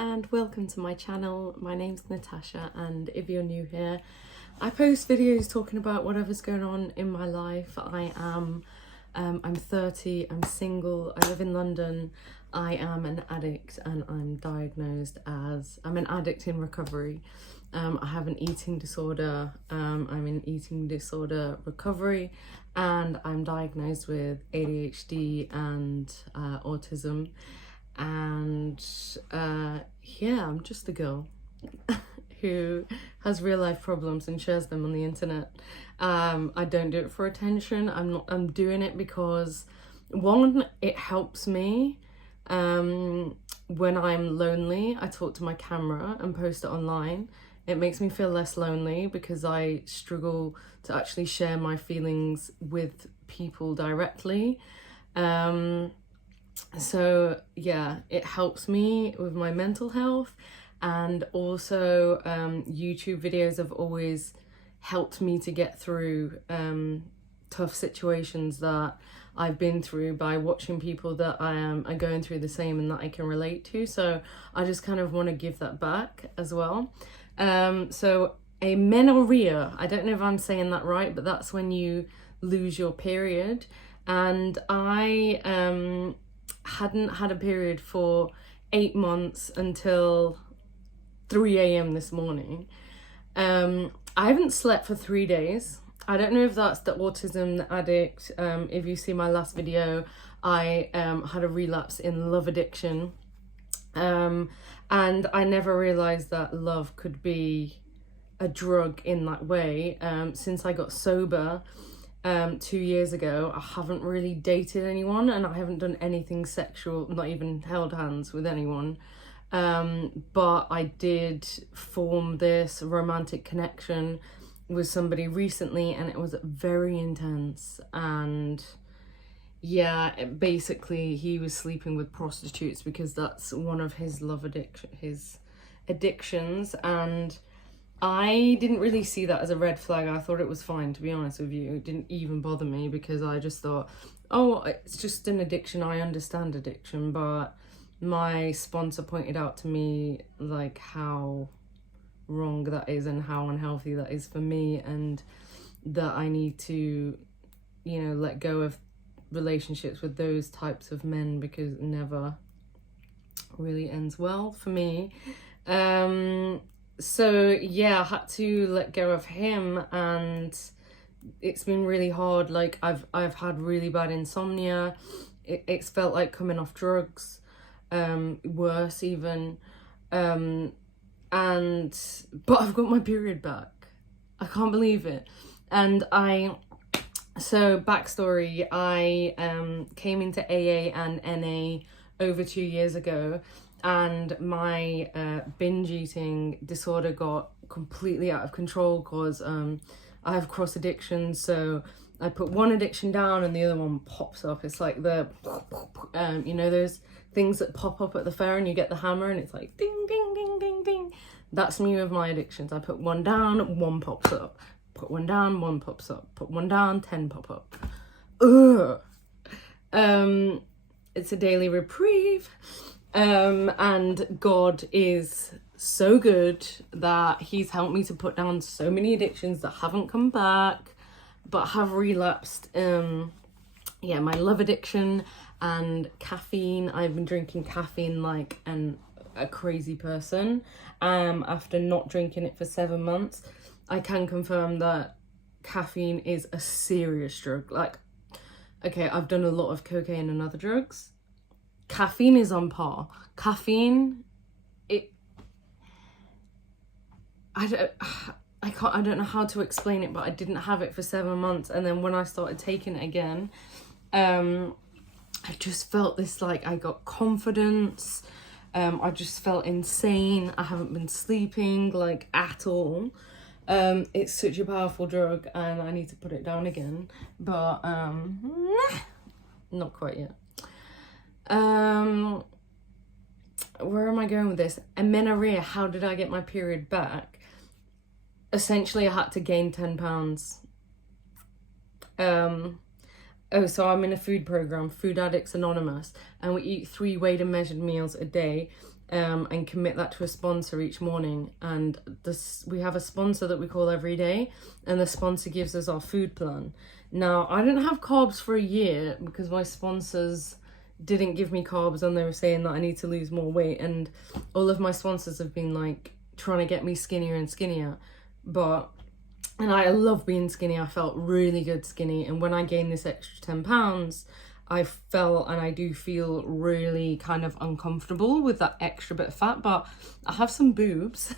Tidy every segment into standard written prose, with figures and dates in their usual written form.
and welcome to my channel. My name's Natasha, and if you're new here, I post videos talking about whatever's going on in my life. I'm 30, I'm single, I live in London, I am an addict, and I'm an addict in recovery. I have an eating disorder, I'm in eating disorder recovery, and I'm diagnosed with ADHD and autism. And yeah, I'm just a girl who has real life problems and shares them on the internet. I don't do it for attention. I'm doing it because, one, it helps me. When I'm lonely, I talk to my camera and post it online. It makes me feel less lonely because I struggle to actually share my feelings with people directly. So yeah, it helps me with my mental health, and also YouTube videos have always helped me to get through tough situations that I've been through by watching people that are going through the same and that I can relate to. So I just kind of want to give that back as well. So amenorrhea, I don't know if I'm saying that right, but that's when you lose your period. And I hadn't had a period for 8 months until 3 a.m. this morning. I haven't slept for 3 days. I don't know if that's the autism, the addict. If you see my last video, I had a relapse in love addiction. And I never realized that love could be a drug in that way. Since I got sober 2 years ago, I haven't really dated anyone, and I haven't done anything sexual, not even held hands with anyone. But I did form this romantic connection with somebody recently, and it was very intense. And yeah, basically he was sleeping with prostitutes because that's one of his addictions, and I didn't really see that as a red flag. I thought it was fine, to be honest with you. It didn't even bother me because I just thought, oh, it's just an addiction. I understand addiction. But my sponsor pointed out to me like how wrong that is and how unhealthy that is for me, and that I need to, let go of relationships with those types of men because it never really ends well for me. So yeah, I had to let go of him, and it's been really hard. Like I've had really bad insomnia. It's felt like coming off drugs, worse even. But I've got my period back. I can't believe it. And so backstory, I came into AA and NA over 2 years ago, and my binge eating disorder got completely out of control because I have cross addictions. So I put one addiction down and the other one pops up. It's like the those things that pop up at the fair and you get the hammer and it's like ding ding ding ding ding. That's me with my addictions. I put one down, one pops up. Put one down, one pops up. Put one down, 10 pop up. Ugh. It's a daily reprieve. And God is so good that he's helped me to put down so many addictions that haven't come back but have relapsed. My love addiction and caffeine. I've been drinking caffeine like a crazy person. After not drinking it for 7 months, I can confirm that caffeine is a serious drug. Like, okay, I've done a lot of cocaine and other drugs. Caffeine is on par. Caffeine, I don't know how to explain it, but I didn't have it for 7 months, and then when I started taking it again, I just felt this, like, I got confidence. I just felt insane. I haven't been sleeping like at all. It's such a powerful drug, and I need to put it down again, but not quite yet. Where am I going with this? Amenorrhea, how did I get my period back? Essentially, I had to gain 10 pounds. Oh, so I'm in a food program, Food Addicts Anonymous, and we eat 3 weighed and measured meals a day, and commit that to a sponsor each morning. And we have a sponsor that we call every day, and the sponsor gives us our food plan. Now, I didn't have carbs for a year because my sponsors didn't give me carbs, and they were saying that I need to lose more weight, and all of my sponsors have been like trying to get me skinnier and skinnier. And I love being skinny. I felt really good skinny. And when I gained this extra 10 pounds, I felt, and I do feel, really kind of uncomfortable with that extra bit of fat. But I have some boobs,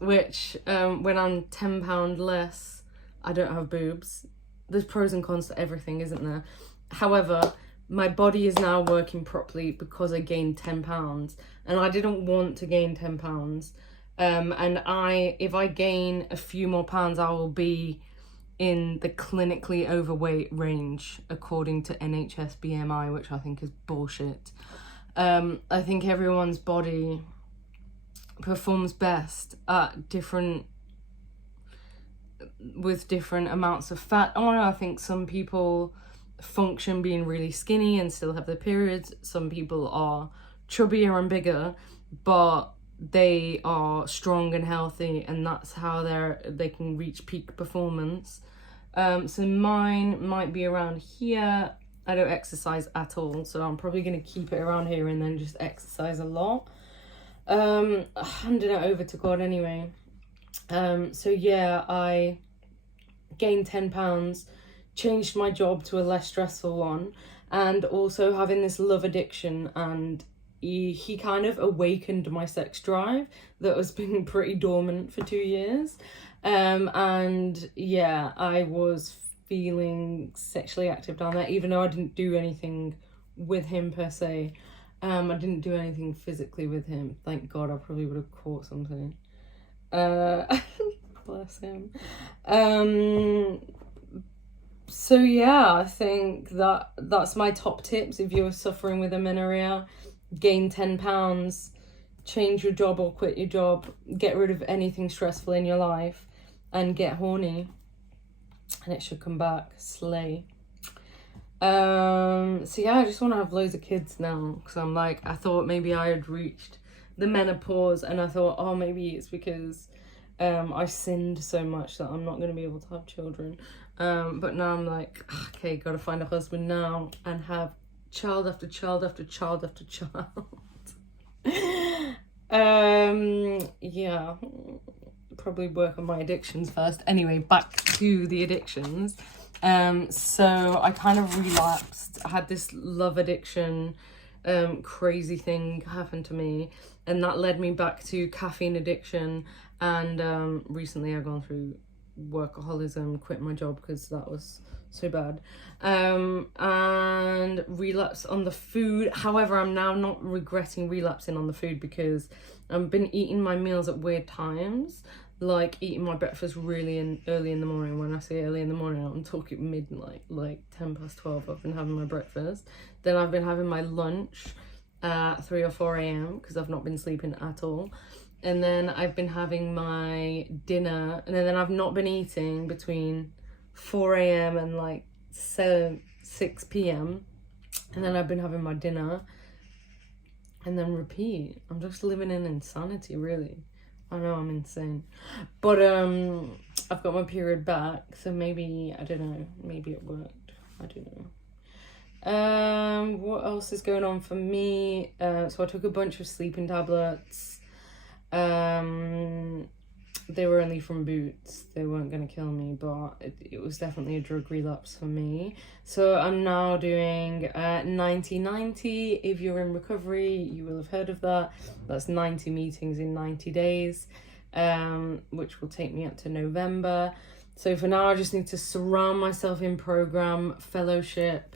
which when I'm 10 pound less, I don't have boobs. There's pros and cons to everything, isn't there? However, my body is now working properly because I gained 10 pounds. And I didn't want to gain 10 pounds. And if I gain a few more pounds, I will be in the clinically overweight range according to NHS BMI, which I think is bullshit. I think everyone's body performs best at with different amounts of fat on. I think some people function being really skinny and still have their periods. Some people are chubbier and bigger, but they are strong and healthy, and that's how they can reach peak performance. So mine might be around here. I don't exercise at all, so I'm probably going to keep it around here and then just exercise a lot. Handing it over to God anyway. So yeah, I gained 10 pounds, changed my job to a less stressful one, and also having this love addiction, and he kind of awakened my sex drive that was been pretty dormant for 2 years. And yeah, I was feeling sexually active down there, even though I didn't do anything with him per se. I didn't do anything physically with him. Thank God, I probably would have caught something. Bless him. So yeah, I think that's my top tips if you're suffering with amenorrhea. Gain 10 pounds, change your job or quit your job, get rid of anything stressful in your life, and get horny, and it should come back. Slay. So yeah, I just want to have loads of kids now, because I thought maybe I had reached the menopause, and I thought, oh, maybe it's because I sinned so much that I'm not going to be able to have children. But now I'm like, okay, gotta find a husband now and have child after child after child after child. Yeah, probably work on my addictions first. Anyway, back to the addictions. So I kind of relapsed. I had this love addiction, crazy thing happen to me, and that led me back to caffeine addiction. And recently I've gone through workaholism, quit my job because that was so bad, and relapse on the food. However, I'm now not regretting relapsing on the food because I've been eating my meals at weird times, like eating my breakfast really early in the morning. When I say early in the morning, I'm talking midnight, like 10 past 12. I've been having my breakfast, then I've been having my lunch at 3 or 4 a.m. because I've not been sleeping at all. And then I've been having my dinner, and then I've not been eating between 4 a.m. and like 6 p.m. And then I've been having my dinner, and then repeat. I'm just living in insanity, really. I know I'm insane. But I've got my period back, so maybe, I don't know, maybe it worked. I don't know. What else is going on for me? So I took a bunch of sleeping tablets. They were only from Boots. They weren't going to kill me, but it was definitely a drug relapse for me. So I'm now doing 90-90. If you're in recovery, you will have heard of that. That's 90 meetings in 90 days, which will take me up to November. So for now, I just need to surround myself in program, fellowship,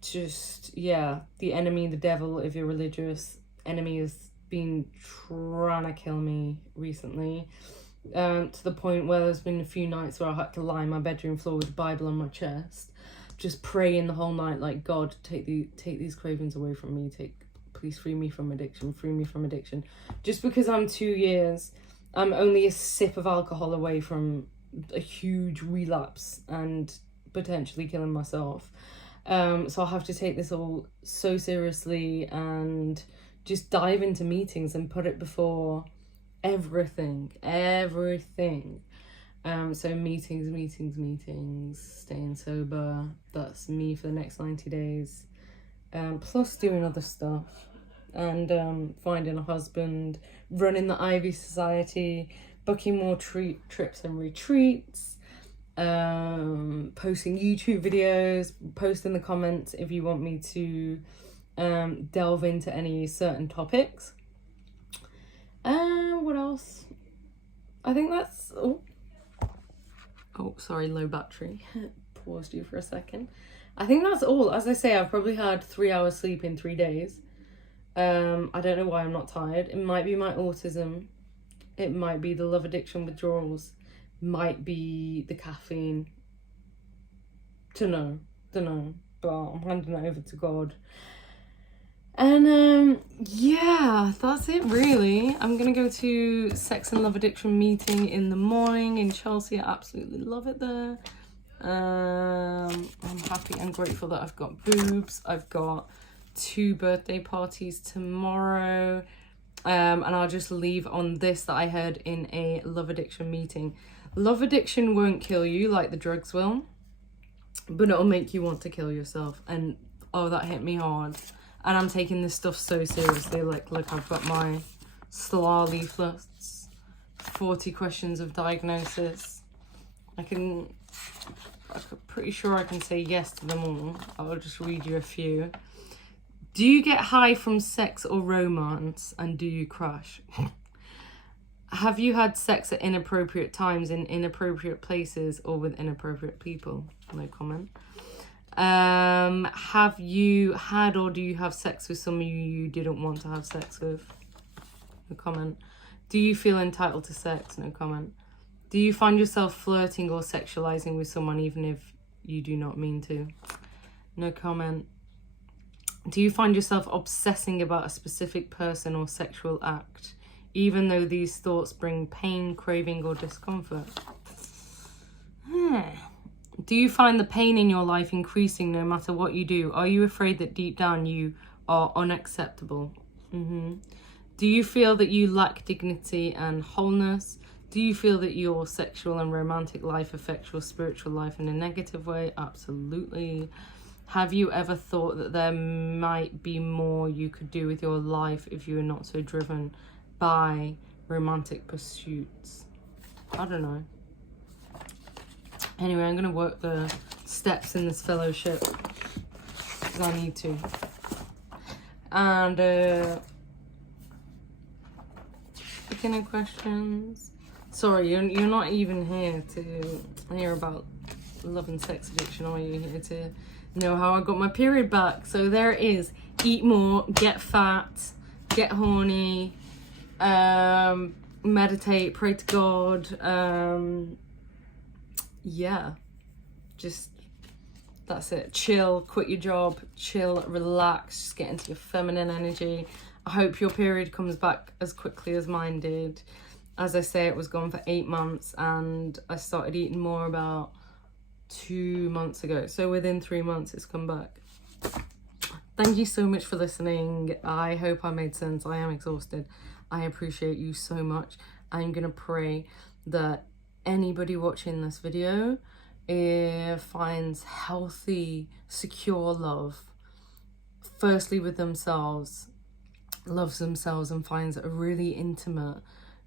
just, yeah, the enemy, the devil, if you're religious, enemy is been trying to kill me recently, to the point where there's been a few nights where I had to lie in my bedroom floor with the Bible on my chest, just praying the whole night, like, God, take these cravings away from me, please free me from addiction, just because I'm 2 years, I'm only a sip of alcohol away from a huge relapse, and potentially killing myself. So I'll have to take this all so seriously and just dive into meetings and put it before everything. So meetings, staying sober, that's me for the next 90 days. Plus doing other stuff, and finding a husband, running the Ivy Society, booking more trips and retreats, posting YouTube videos, post in the comments if you want me to delve into any certain topics. What else? I think that's all. Oh, sorry, low battery. Paused you for a second. I think that's all. As I say, I've probably had 3 hours sleep in 3 days. I don't know why I'm not tired. It might be my autism. It might be the love addiction withdrawals. Might be the caffeine. Don't know. But I'm handing it over to God. And yeah, that's it really. I'm gonna go to sex and love addiction meeting in the morning in Chelsea. I absolutely love it there. I'm happy and grateful that I've got boobs. I've got 2 birthday parties tomorrow. And I'll just leave on this that I heard in a love addiction meeting. Love addiction won't kill you like the drugs will, but it'll make you want to kill yourself. And oh, that hit me hard. And I'm taking this stuff so seriously. Like, look, I've got my SLAR leaflets, 40 questions of diagnosis. I'm pretty sure I can say yes to them all. I'll just read you a few. Do you get high from sex or romance? And do you crash? Have you had sex at inappropriate times in inappropriate places or with inappropriate people? No comment. Have you had or do you have sex with someone you didn't want to have sex with? No comment. Do you feel entitled to sex? No comment. Do you find yourself flirting or sexualizing with someone even if you do not mean to? No comment. Do you find yourself obsessing about a specific person or sexual act, even though these thoughts bring pain, craving, or discomfort? Do you find the pain in your life increasing no matter what you do? Are you afraid that deep down you are unacceptable? Do you feel that you lack dignity and wholeness? Do you feel that your sexual and romantic life affects your spiritual life in a negative way? Absolutely. Have you ever thought that there might be more you could do with your life if you were not so driven by romantic pursuits? I don't know. Anyway, I'm going to work the steps in this fellowship because I need to. And beginner questions. Sorry, you're not even here to hear about love and sex addiction, are you? Here to know how I got my period back. So there it is. Eat more, get fat, get horny, meditate, pray to God. Yeah, just that's it. Chill, quit your job, chill, relax, just get into your feminine energy. I hope your period comes back as quickly as mine did. As I say, it was gone for 8 months and I started eating more about 2 months ago. So within 3 months, it's come back. Thank you so much for listening. I hope I made sense. I am exhausted. I appreciate you so much. I'm going to pray that anybody watching this video finds healthy, secure love, firstly with themselves, loves themselves and finds a really intimate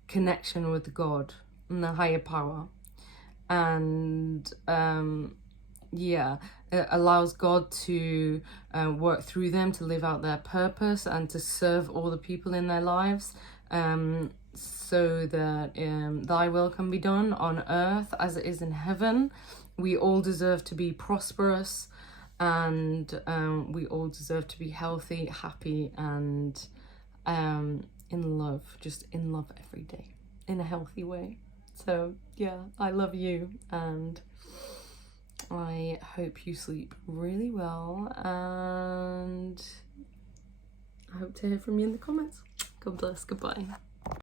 connection with God and the higher power. And yeah, it allows God to work through them to live out their purpose and to serve all the people in their lives, so that thy will can be done on earth as it is in heaven. We all deserve to be prosperous, and we all deserve to be healthy, happy, and in love, just in love every day in a healthy way. So yeah, I love you and I hope you sleep really well, and I hope to hear from you in the comments. God bless. Goodbye.